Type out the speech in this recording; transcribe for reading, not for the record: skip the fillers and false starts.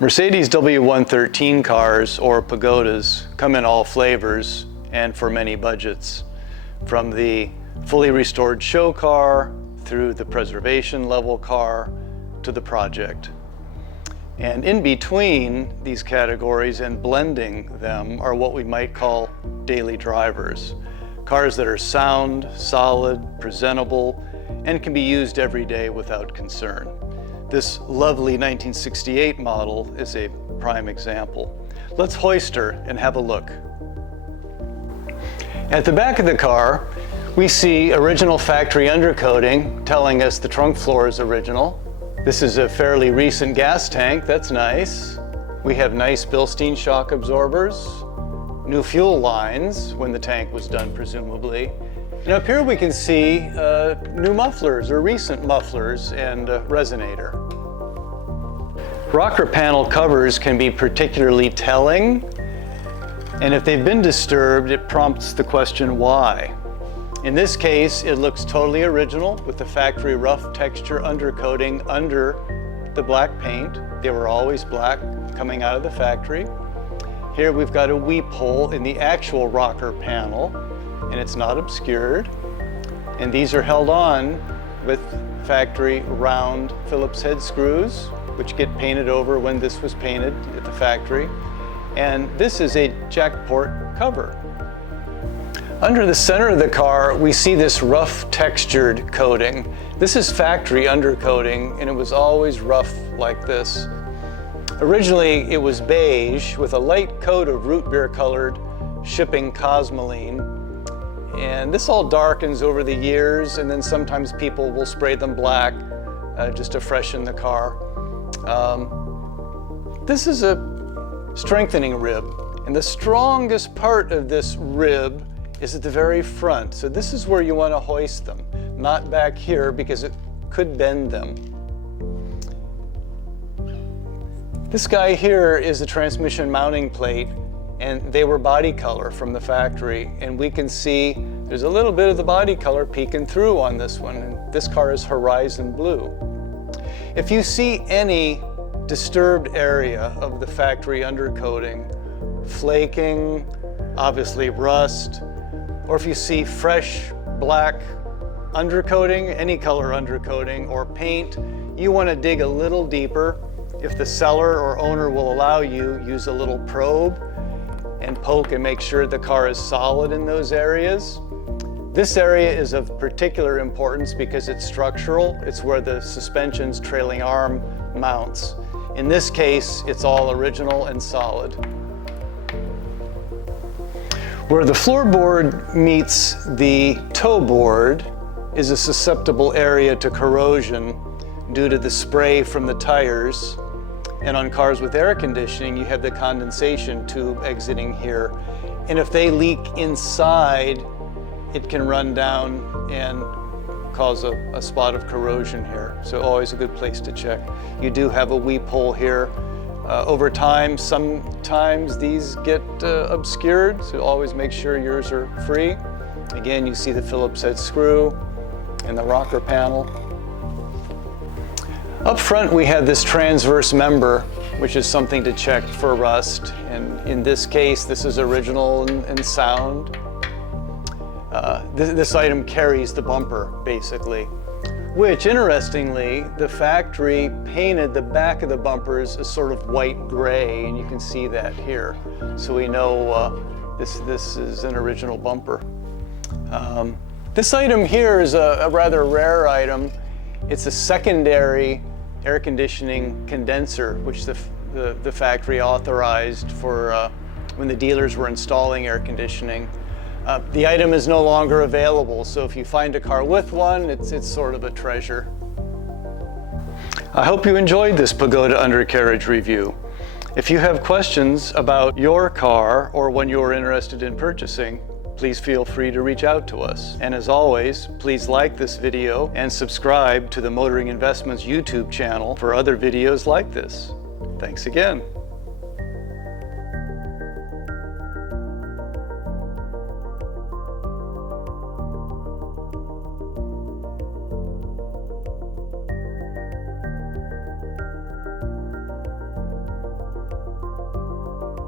Mercedes W113 cars, or Pagodas, come in all flavors and for many budgets, from the fully restored show car through the preservation level car to the project. And in between these categories and blending them are what we might call daily drivers. Cars that are sound, solid, presentable, and can be used every day without concern. This lovely 1968 model is a prime example. Let's hoist her and have a look. At the back of the car, we see original factory undercoating telling us the trunk floor is original. This is a fairly recent gas tank, that's nice. We have nice Bilstein shock absorbers, new fuel lines when the tank was done presumably. And up here we can see new mufflers or recent mufflers and resonator. Rocker panel covers can be particularly telling, and if they've been disturbed, it prompts the question why. In this case, it looks totally original with the factory rough texture undercoating under the black paint. They were always black coming out of the factory. Here we've got a weep hole in the actual rocker panel, and it's not obscured. And these are held on with factory round Phillips head screws, which get painted over when this was painted at the factory. And this is a jackport cover. Under the center of the car, we see this rough textured coating. This is factory undercoating, and it was always rough like this. Originally, it was beige with a light coat of root beer colored shipping cosmoline. And this all darkens over the years, and then sometimes people will spray them black just to freshen the car. This is a strengthening rib, and the strongest part of this rib is at the very front. So this is where you want to hoist them, not back here because it could bend them. This guy here is the transmission mounting plate, and they were body color from the factory, and we can see there's a little bit of the body color peeking through on this one, and this car is horizon blue. If you see any disturbed area of the factory undercoating, flaking, obviously rust, or if you see fresh black undercoating, any color undercoating, or paint, you want to dig a little deeper. If the seller or owner will allow you, use a little probe and poke and make sure the car is solid in those areas. This area is of particular importance because it's structural. It's where the suspension's trailing arm mounts. In this case, it's all original and solid. Where the floorboard meets the toe board is a susceptible area to corrosion due to the spray from the tires. And on cars with air conditioning, you have the condensation tube exiting here. And if they leak inside, it can run down and cause a spot of corrosion here. So always a good place to check. You do have a weep hole here. Over time, sometimes these get obscured, so always make sure yours are free. Again, you see the Phillips head screw and the rocker panel. Up front, we have this transverse member, which is something to check for rust. And in this case, this is original and sound. This item carries the bumper, basically, which, interestingly, the factory painted the back of the bumpers a sort of white gray, and you can see that here. So we know this is an original bumper. This item here is a rather rare item. It's a secondary air conditioning condenser, which the factory authorized for when the dealers were installing air conditioning. The item is no longer available, so if you find a car with one, it's sort of a treasure. I hope you enjoyed this Pagoda Undercarriage review. If you have questions about your car or one you're interested in purchasing, please feel free to reach out to us. And as always, please like this video and subscribe to the Motoring Investments YouTube channel for other videos like this. Thanks again.